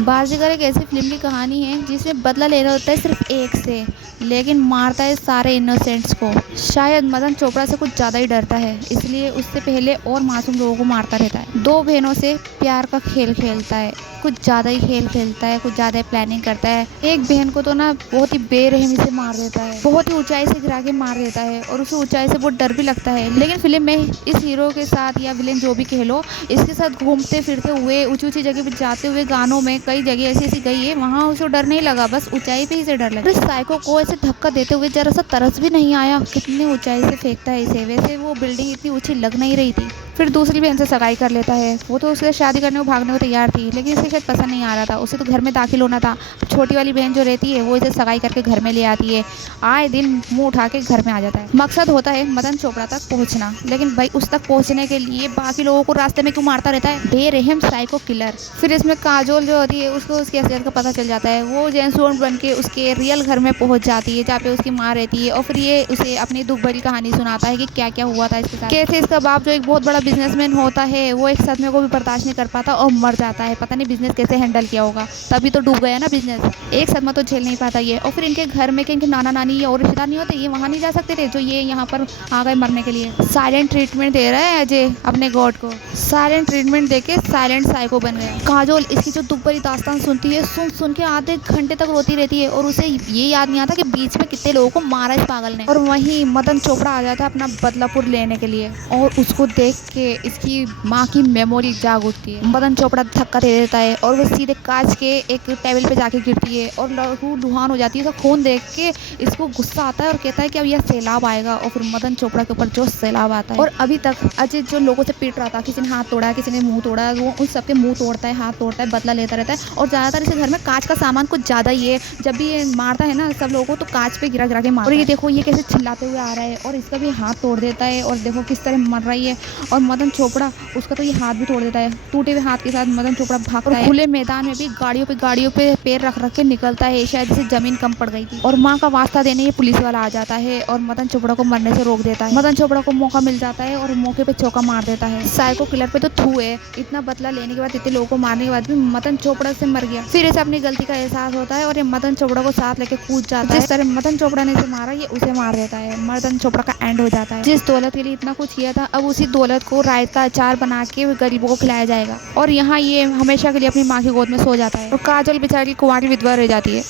बाजीगर एक ऐसी फिल्म की कहानी है जिसमें बदला लेना होता है सिर्फ एक से, लेकिन मारता है सारे इनोसेंट्स को। शायद मदन चोपड़ा से कुछ ज़्यादा ही डरता है, इसलिए उससे पहले और मासूम लोगों को मारता रहता है। दो बहनों से प्यार का खेल खेलता है, कुछ ज़्यादा ही खेल खेलता है, कुछ ज़्यादा ही प्लानिंग करता है। एक बहन को तो ना बहुत ही बेरहमी से मार देता है, बहुत ही ऊंचाई से गिरा के मार देता है और उसे ऊंचाई से बहुत डर भी लगता है। लेकिन फिल्म में इस हीरो के साथ या विलेन जो भी कह लो, इसके साथ घूमते फिरते हुए ऊंची ऊंची जगह पर जाते हुए गानों में कई जगह ऐसी ऐसी गई है, वहाँ उसे डर नहीं लगा, बस ऊंचाई पे ही से डर लगा। इस साइको को ऐसे धक्का देते हुए जरा सा तरस भी नहीं आया, कितनी ऊंचाई से फेंकता है इसे। वैसे वो बिल्डिंग इतनी ऊंची लग नहीं रही थी। फिर दूसरी बहन से सगाई कर लेता है। वो तो उससे शादी करने को भागने को तैयार थी, लेकिन इसे शायद पसंद नहीं आ रहा था, उसे तो घर में दाखिल होना था। छोटी वाली बहन जो रहती है वो इसे सगाई करके घर में ले आती है, आए दिन मुंह उठा के घर में आ जाता है। मकसद होता है मदन चोपड़ा तक पहुंचना, लेकिन भाई उस तक पहुंचने के लिए बाकी लोगों को रास्ते में क्यों मारता रहता है, बेरहम साइको किलर। फिर इसमें काजोल जो होती है उसको उसकी असलियत का पता चल जाता है। वो जेम्स बॉन्ड बन के उसके रियल घर में पहुंच जाती है, जहाँ पे उसकी माँ रहती है, और फिर ये उसे अपनी दुख भरी कहानी सुनाता है कि क्या क्या हुआ था इसके साथ। कैसे इसका बाप जो एक बहुत बड़ा बिजनेसमैन होता है, वो एक सदमे को भी बर्दाश्त नहीं कर पाता और मर जाता है। पता नहीं बिजनेस कैसे हैंडल किया होगा, तभी तो डूब गया ना बिजनेस। एक सदमा तो झेल नहीं पाता ये। और फिर इनके घर में इनके नाना नानी और रिश्तेदार नहीं होते, ये वहाँ नहीं जा सकते थे, जो ये यहाँ पर आ गए मरने के लिए। साइलेंट ट्रीटमेंट दे रहा है अजय अपने गॉड को, साइलेंट ट्रीटमेंट देके साइलेंट साइको बन गया। काजोल इसकी जो दुख भरी दास्तान सुनती है, सुन सुन के आधे घंटे तक रोती रहती है, और उसे ये याद नहीं आता कि बीच में कितने लोगों को मारा इस पागल ने। और वहीं मदन चोपड़ा आ जाता है अपना बदलापुर लेने के लिए, और उसको देख के इसकी माँ की मेमोरी जाग उठती है। मदन चोपड़ा धक्का दे देता है और वो सीधे कांच के एक टेबल पे जाके गिरती है और लहू लुहान हो जाती है। उसका खून देख के इसको गुस्सा आता है और कहता है कि अब यह सैलाब आएगा, और फिर मदन चोपड़ा के ऊपर जो सैलाब आता है। और अभी तक अजय जो लोगों से पीट रहा था, किसी ने हाथ तोड़ा, किसी ने मुंह तोड़ा, वो उन सबके मुंह तोड़ता है, हाथ तोड़ता है, बदला लेता रहता है। और ज़्यादातर इसे घर में कांच का सामान कुछ ज़्यादा ही है। जब भी ये मारता है ना सब लोगों को, तो कांच पे गिरा गिरा के मारता है। और ये देखो ये कैसे चिल्लाते हुए आ रहा है, और इसका भी हाथ तोड़ देता है, और देखो किस तरह मर रही है। और मदन चोपड़ा उसका तो ये हाथ भी तोड़ देता है। टूटे हुए हाथ के साथ मदन चोपड़ा भागता है। खुले मैदान में भी गाड़ियों पे पैर रख रख के निकलता है, शायद इसे जमीन कम पड़ गई थी। और माँ का वास्ता देने ये पुलिस वाला आ जाता है और मदन चोपड़ा को मरने से रोक देता है। मदन चोपड़ा को मौका मिल जाता है और मौके पे चौका मार देता है। साइको किलर पे तो थू है, इतना बदला लेने के बाद, इतने लोगों को मारने के बाद भी मदन चोपड़ा से मर गया। फिर इसे अपनी गलती का एहसास होता है और ये मदन चोपड़ा को साथ लेके कूद जाता है। जिस तरह मदन चोपड़ा ने इसे मारा, ये उसे मार देता है। मदन चोपड़ा का एंड हो जाता है। जिस दौलत के लिए इतना कुछ किया था, अब उसी दौलत को रायता अचार बना के गरीबों को खिलाया जाएगा। और यहाँ ये हमेशा के लिए अपनी माँ की गोद में सो जाता है, और काजल बेचारी कुंवारी विधवा रह जाती है।